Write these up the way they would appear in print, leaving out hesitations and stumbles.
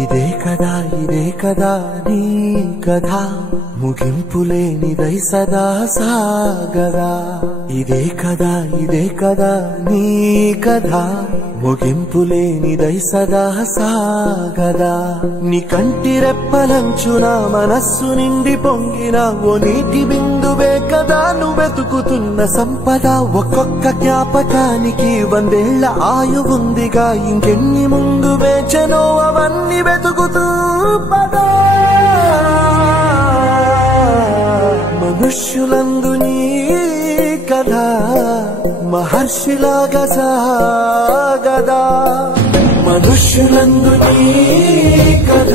ఇదే కదా నీ కథ ముగింపులేనిదై సదా సాగదా ఇదే కదా నీ కథ ముగింపులేనిదై సదా సాగదా నీ కంటి రెప్పలంచున మనస్సు నిండి పొంగిన ఓ నీటి బిందువే కదా నువ్వెతుకుతున్న సంపద ఒక్కొక్క జ్ఞాపకానికి 100 ఏళ్ల ఆయువుందిగా ఇంకెన్ని ముందు వేచనో అవన్నీ వెతుకుతూ పదా మనుష్యులందు నీ కథ మహర్షిలాగా సాగదా మనుష్యులందు నీ కథ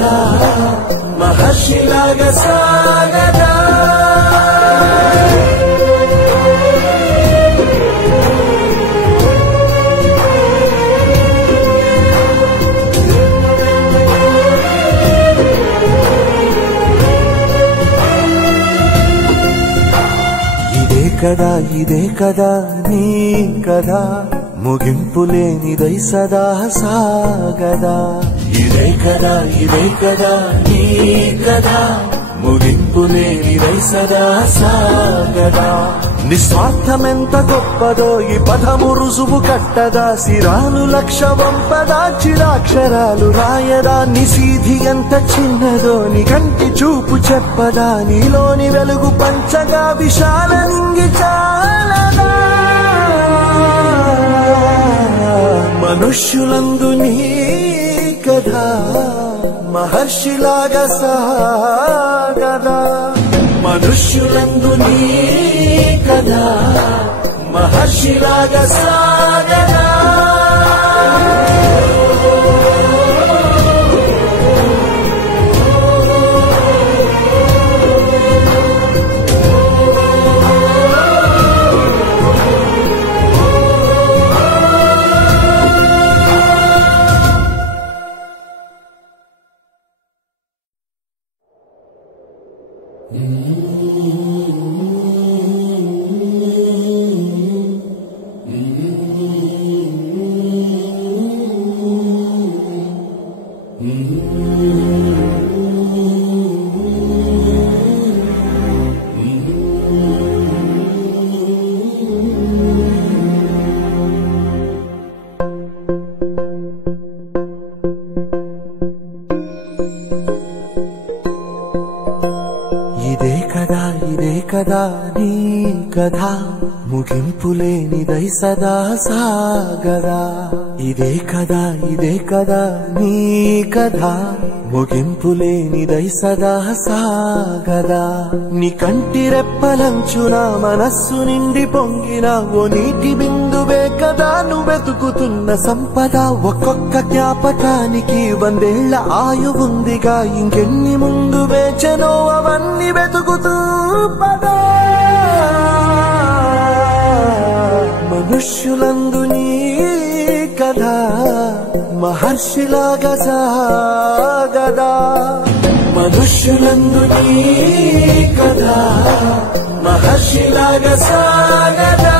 మహర్షిలాగా సాగదా ఇదే కదా నీ కథ ముగింపులేనిదై సదా సాగదా ఇదే కదా నీ కథ ముగింపులేనిదై సదా సాగదా నిస్వార్థమెంత గొప్పదో ఈ పదము రుజువు కట్టదా సిరాలు లక్ష వంపదా చిరాక్షరాలు రాయదా నిశీధి ఎంత చిన్నదో నీ కంటి చూపు చెప్పదా నీలోని వెలుగు పంచగా విశాలంగి చాలదా మనుష్యులందు నీ కథ మహర్షిలాగా సాగదా మనుష్యులందు నీ కథ మహర్షిలాగా సాగదా ఇదే కదా నీ కథ ముగింపులేనిదై సదా సాగదా ఇదే కదా నీ కథ ముగింపులేనిదై సదా సాగదా నీ కంటి రెప్పలంచున మనస్సు నిండి పొంగిన ఓ నీటి బిందువే కదా నువ్వెతుకుతున్న సంపద ఒక్కొక్క జ్ఞాపకానికి 100 ఏళ్ల ఆయువుందిగా ఇంకెన్ని ముందు వేచనో అవన్నీ వెతుకుతూ పదా మనుష్యులందు నీ కథ మహర్షిలాగా సాగదా మనుష్యులందు నీ కథ మహర్షిలాగా సాగదా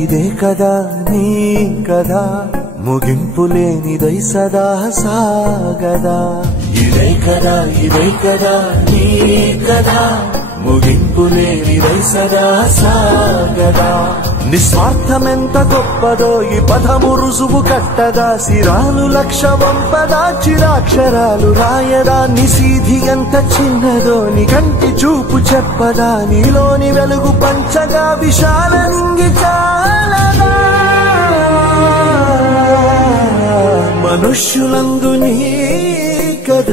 ఇదే కదా నీ కథ ముగింపులేనిదై సదా సాగదా ఇదే కదా నీ కథ ముగింపులేనిదై సదా సాగదా నిస్వార్థమెంత గొప్పదో ఈ పదము రుజువు కట్టదా సిరాలు లక్ష వంపదా చిరాక్షరాలు రాయదా నిశీధి ఎంత చిన్నదో నీ కంటి చూపు చెప్పదా నీలోని వెలుగు పంచగా విశాలంగి చాలదా మనుష్యులందు నీ కథ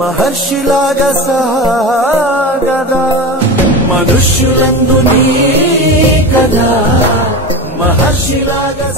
మహర్షిలాగా సాగదా మనుష్యులందు నీ కథ మహర్షిలాగా